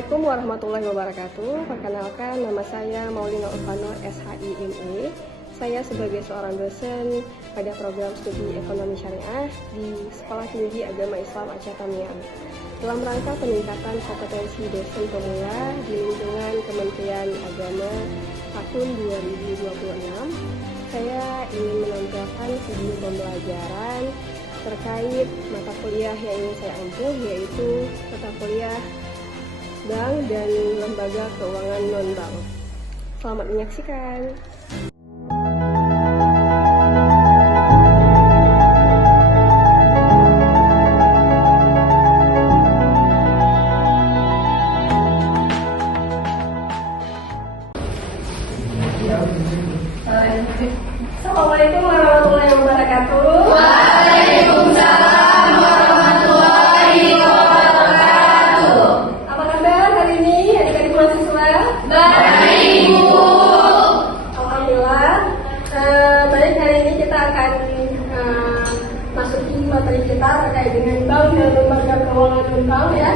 Assalamualaikum warahmatullahi wabarakatuh. Perkenalkan, nama saya Maulina Ulfanur, SHI.ME. Saya sebagai seorang dosen pada program studi ekonomi syariah di Sekolah Tinggi Agama Islam Aceh Tamiang. Dalam rangka peningkatan kompetensi dosen pemula di lingkungan Kementerian Agama tahun 2026, saya ingin menampilkan video pembelajaran terkait mata kuliah yang ingin saya ampuh, yaitu mata kuliah Bank dan Lembaga Keuangan Non-Bank. Selamat menyaksikan. Assalamualaikum warahmatullahi wabarakatuh. Waalaikumsalam warahmatullahi wabarakatuh. Apa kabar hari ini adik-adik mahasiswa? Baik, Bu. Alhamdulillah. Baik, hari ini kita akan masuki materi kita terkait dengan bank dan lembaga keuangan non-bank ya.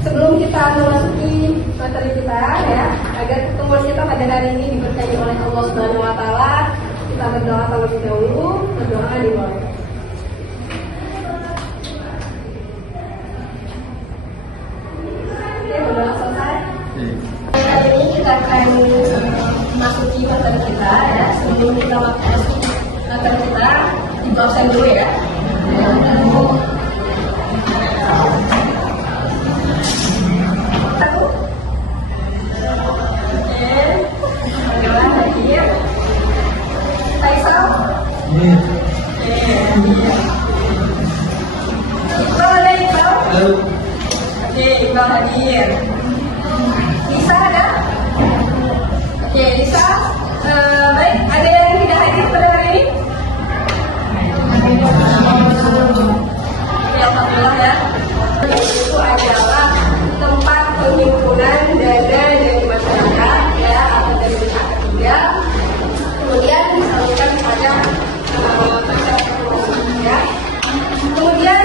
Sebelum kita memasuki materi kita ya, agar pertemuan kita pada hari ini diberkahi oleh Allah Subhanahu wa taala, kita berdoa terlebih dahulu. Berdoa dimulai. Oke, berdoa selesai. Kali ini kita akan memasuki materi kita ya. Sebelum kita masuk materi kita, di absen dulu ya. Oke, Iqbal hadir. Lisa ada? Oke, Lisa. Baik, ada yang tidak hadir pada hari ini? Oke, alhamdulillah ya. Itu adalah tempat penghimpunan dana dari masyarakat ya, atau dari pihak ketiga. Kemudian disalurkan kepada masyarakat umum ya. Kemudian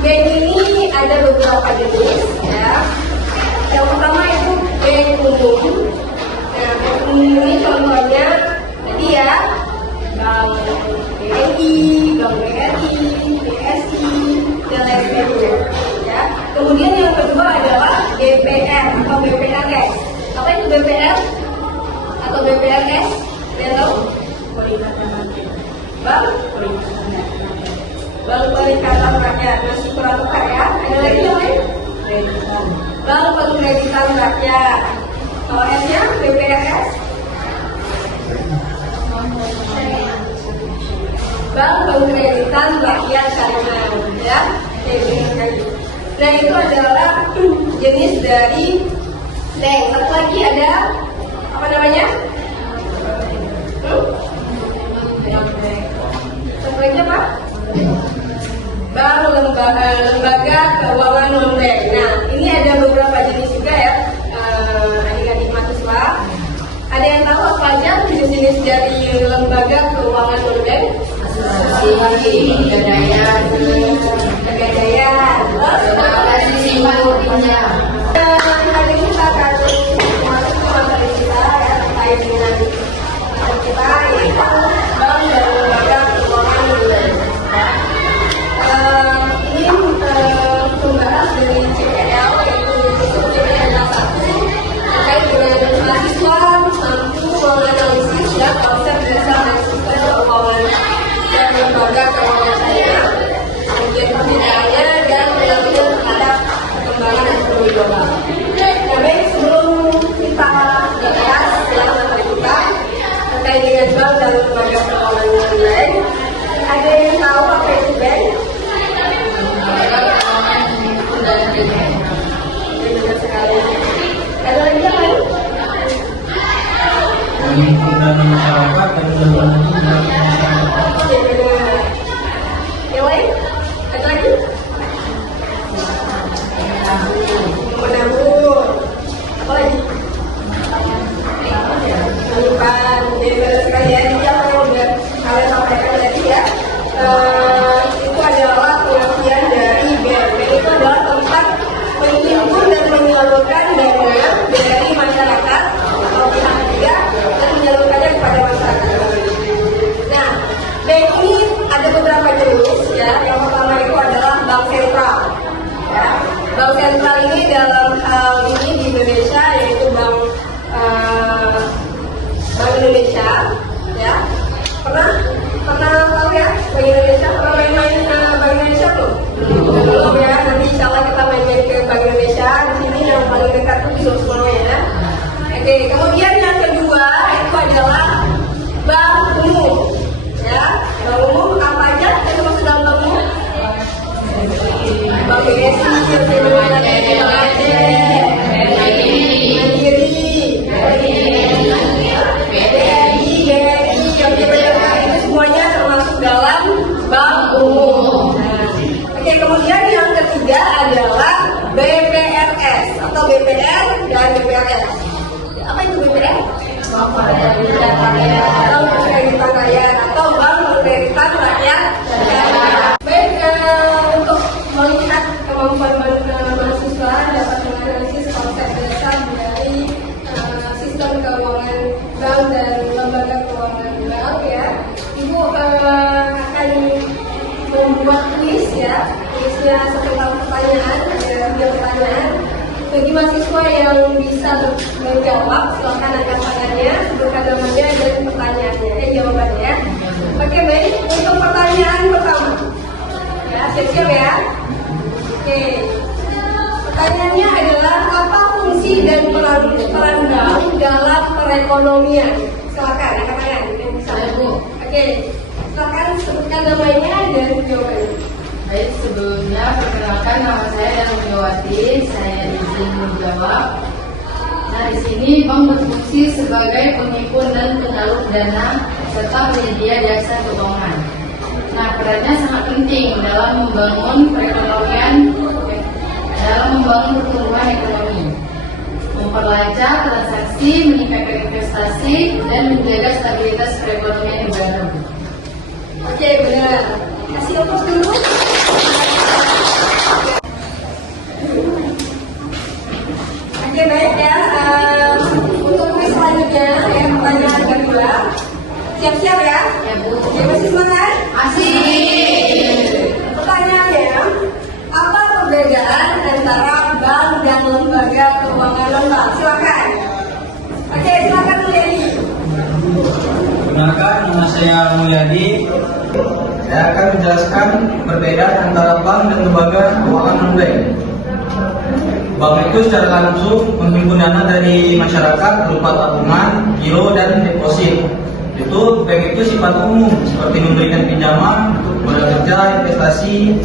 bank ini ada beberapa jenis ya. Yang pertama itu bank umum. Nah, bank umum ini contohnya tadi ya, Bank BNI, Bank BRI, BSI, dan lain sebagainya. Ya. Kemudian yang kedua adalah BPR atau BPR guys. Apa itu BPR atau BPR guys? Kalian tahu? Bank Perikatan Rakyat, masih kurang tepat ya. Ada lagi yang lain? Bank Pengkreditan Rakyat. Kalau S-nya BPRS? Bank Pengkreditan Rakyat Syariah ya. Nah, itu adalah jenis dari bank. Satu lagi ada apa namanya? Satu lagi apa? Bank lembaga keuangan non-bank. Nah, ini ada beberapa jenis juga ya, adik-adik mahasiswa. Ada yang tahu apa aja jenis-jenis dari lembaga keuangan non-bank? Asuransi, pegadaian, hari ini kita akan masuk ke materi kita ya, terkait dengan materi kita yaitu bank dan lembaga keuangan non-bank. Ini membahas dari CPL, yaitu CPL 1 terkait dengan mahasiswa mampu menganalisis ya konsep dasar dan sistem keuangan dan lembaga keuangan syariah, kemudian perbedaannya dan pengambilan terhadap perkembangan ekonomi global. Nah, baik, sebelum kita bahas ya materi kita terkait dengan bank dan lembaga keuangan non-bank, ada yang tahu apa itu bank? Benar sekali. Ada lagi yang lain? Penghimpunan masyarakat dan pengelolaan masyarakat. Oke, benar. Yang lain? Ada lagi? Menabung. Apa lagi? Menyimpan. Benar sekali ya. Ini apa yang udah kalian sampaikan tadi ya. Itu adalah pengertian dari bank. Itu adalah tempat penyimpanan ini di Indonesia, yaitu Bank Indonesia, ya. Pernah tahu ya Bank Indonesia? Pernah main-main ke Bank Indonesia belum? Belum ya. Nanti insya Allah kita main-main ke Bank Indonesia. Di sini yang paling dekat tuh di Solo ya. Oke, kemudian yang kedua itu adalah bank umum, ya. Bank umum apa aja yang termasuk dalam bank umum? Bank BSI, kemudian yang ketiga adalah BPRS atau BPR dan BPRS. Apa itu BPR? Bank Pekreditan Rakyat atau Bank Pekreditan Rakyat. Baik, untuk melihat kemampuan mahasiswa dapat menganalisis konsep dasar dari sistem keuangan bank dan lembaga keuangan bank, ya. Ibu akan membuat list, ya. Listnya sekitar pertanyaan, ada 3 pertanyaan. Bagi mahasiswa yang bisa menjawab, silakan angkat tangannya, sebutkan namanya dan pertanyaannya, jawabannya. Oke, baik. Untuk pertanyaan pertama, ya, siap-siap ya. Oke. Pertanyaannya adalah apa fungsi dan peran bank dalam perekonomian? Silakan angkat tangan yang bisa. Oke. Silakan sebutkan namanya dan jawabannya. Baik, sebelumnya perkenalkan nama saya Darmiwati. Saya izin menjawab. Nah, di sini bank berfungsi sebagai penghimpun dan penyalur dana serta penyedia jasa keuangan. Nah, perannya sangat penting dalam membangun perekonomian, dalam membangun pertumbuhan ekonomi, memperlancar transaksi, meningkatkan investasi, dan menjaga stabilitas perekonomian negara. Oke, benar. Kasih opos dulu. Oke, baik ya. Untuk kuis selanjutnya, saya pertanyaan kedua. Siap-siap ya? Ya, Bu. Oke, masih semangat? Asik. Pertanyaannya, apa perbedaan antara bank dan lembaga keuangan non-bank? Silakan. Oke, silakan Mulyadi. Perkenalkan, nama saya Mulyadi. Saya akan menjelaskan perbedaan antara bank dan lembaga keuangan non-bank. Bank itu secara langsung menghimpun dana dari masyarakat berupa tabungan, giro, dan deposit. Itu bank itu sifat umum seperti memberikan pinjaman, modal kerja, investasi,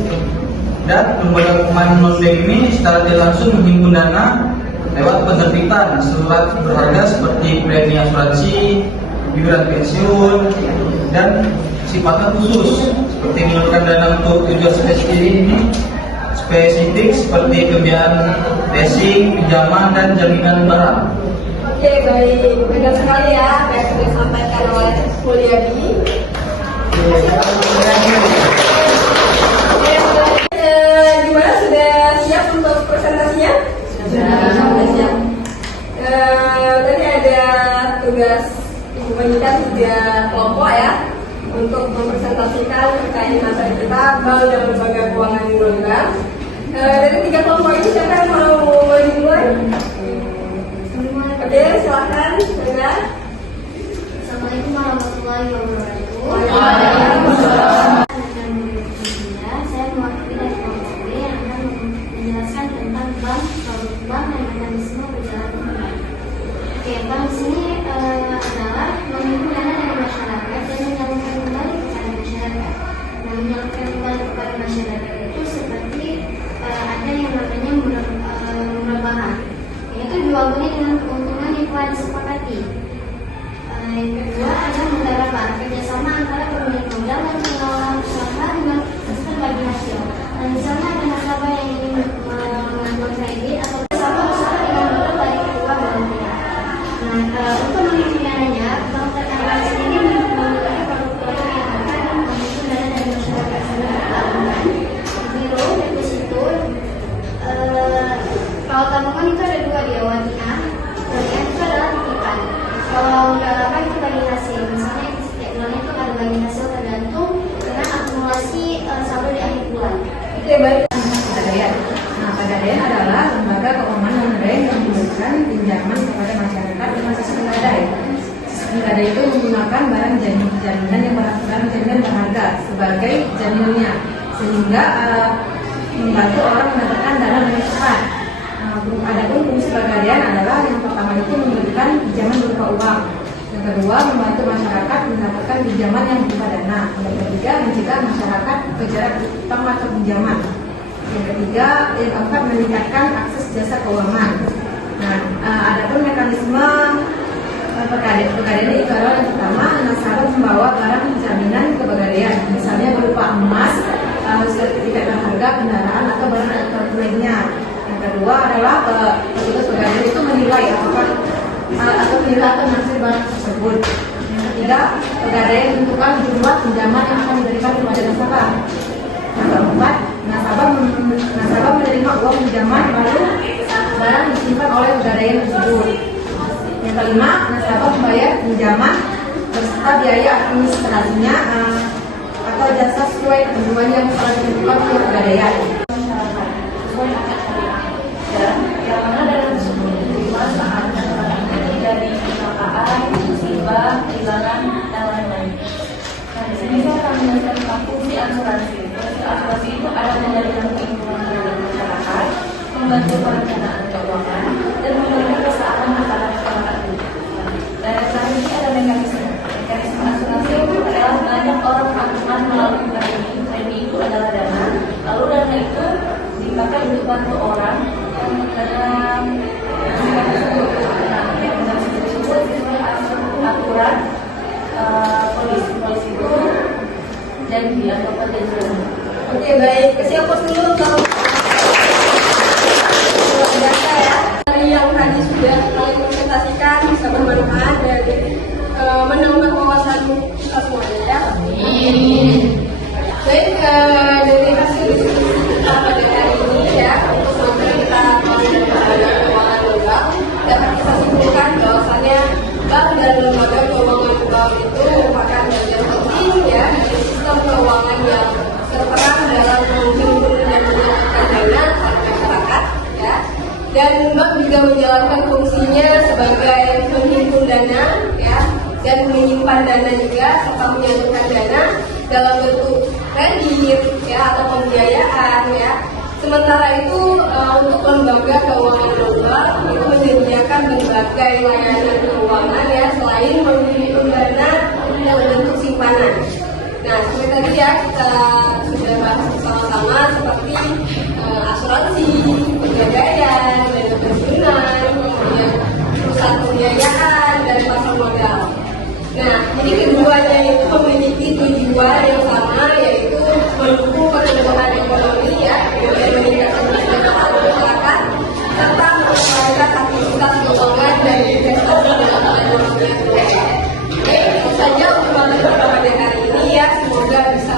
dan lembaga keuangan non-bank ini secara tidak langsung menghimpun dana lewat penerbitan surat berharga seperti premi asuransi, iuran pensiun, dan sifatnya khusus seperti menyalurkan dana untuk tujuan spesifik seperti pembiayaan leasing, pinjaman, dan jaminan barang. Oke, baik. Benar sekali ya, yang sudah disampaikan oleh Mulyadi. Gimana, sudah siap untuk presentasinya? Sudah siap. Tadi ada tugas Ibu bagikan 3 kelompok ya, untuk mempresentasikan terkait materi kita bank dan lembaga keuangan non-bank. Dari 3 kelompok ini siapa yang mau mulai duluan? Oke, silakan. Dengar. Assalamualaikum warahmatullahi wabarakatuh. Waalaikumsalam. Saya mewakili dari kelompok B yang akan menjelaskan tentang bank, produk bank, dan mekanisme perjalanan bank. Oke, bank di sini adalah menghimpun dana dari masyarakat dan menyalurkan kembali kepada masyarakat. Nah, menyalurkan kembali kepada masyarakat itu seperti ada yang namanya murabaha, yaitu jual beli dengan keuntungan yang telah disepakati. Yang kedua adalah mudarabah, kerjasama antara pemilik modal dan pengelola usaha dengan berbagi hasil. Dan misalnya ada nasabah yang ingin mengambil kredit atau bersama usaha dengan modal dari kedua belah pihak. Nah, untuk menghimpun dananya, bank terkait sendiri memiliki produk-produk yang akan menghimpun dana dari masyarakat sebagai tabungan, giro, deposito. Kalau tabungan itu ada 2 dia, wadiah. Wadiah itu adalah titipan. Kalau mudarabah itu bagi hasil. Misalnya setiap bulannya itu ada bagi hasil tergantung dengan akumulasi saldo di akhir bulan. Oke, baik. Pegadaian. Nah, Pegadaian adalah lembaga keuangan non-bank Pegadaian itu menggunakan barang jaminan yang barang jaminan berharga sebagai jaminannya, sehingga membantu orang mendapatkan dana dengan cepat. Adapun fungsi Pegadaian adalah yang pertama itu memberikan pinjaman berupa uang, yang kedua membantu masyarakat mendapatkan pinjaman yang berupa dana, yang ketiga mencegah masyarakat terjerat utang atau pinjaman, yang ketiga yang keempat meningkatkan akses jasa keuangan. Nah, adapun mekanisme Pegadaian itu adalah yang pertama, nasabah membawa barang jaminan ke Pegadaian, misalnya berupa emas, sertifikat berharga, kendaraan atau barang elektronik lainnya. Yang kedua adalah petugas Pegadaian itu menilai apakah atau menilai atau menafsir barang tersebut. Yang ketiga, Pegadaian menentukan jumlah pinjaman yang akan diberikan kepada nasabah. Yang keempat, nasabah menerima uang pinjaman lalu barang disimpan oleh Pegadaian tersebut. Yang kelima, nasabah membayar pinjaman beserta biaya administrasinya atau jasa sesuai ketentuan yang telah ditentukan oleh Pegadaian. Dan yang mana dana tersebut diterima saat dari kecelakaan, musibah, kehilangan, dan lain-lain. Nah, di sini saya akan menjelaskan tentang fungsi asuransi. Fungsi asuransi itu adalah menjadikan keuntungan terhadap masyarakat, membantu perencanaan keuangan, dan memberikan kesehatan kepada masyarakat. Dan yang selanjutnya ada mekanisme. Mekanisme asuransi itu adalah banyak orang melakukan melalui premi. Premi itu adalah dana. Lalu dana itu dipakai untuk bantu orang yang dalam aturan polisi itu dan dianggap jadi. Oke, baik. Kesiap pos dulu kalau luar biasa ya. Dari yang tadi sudah kalian presentasikan bisa bermanfaat dan menambah wawasan kita semuanya ya. Baik, dari hasil diskusi kita pada hari ini ya, semoga kita mengenai keuangan global dapat kita simpulkan bahwasannya bank dan lembaga keuangan global itu merupakan bagian penting ya dari sistem keuangan yang berperan dalam menghimpun dan menyalurkan dana kepada masyarakat ya. Dan bank juga menjalankan fungsinya sebagai penghimpun dana ya, dan menyimpan dana juga serta menyalurkan dana dalam bentuk kredit ya atau pembiayaan ya. Sementara itu untuk lembaga keuangan global itu menyediakan berbagai layanan keuangan ya, selain menghimpun dana dalam bentuk simpanan. Nah, seperti tadi ya kita sudah bahas bersama-sama seperti asuransi, pegadaian, dana pensiunan, kemudian perusahaan pembiayaan dan pasar modal. Nah, jadi keduanya itu memiliki tujuan yang sama, yaitu mendukung pertumbuhan ekonomi ya, dan meningkatkan kesejahteraan masyarakat, serta mengembangkan aktivitas keuangan dan investasi dalam ekonomi global. Oke, itu saja untuk materi pada hari ini ya. Semoga bisa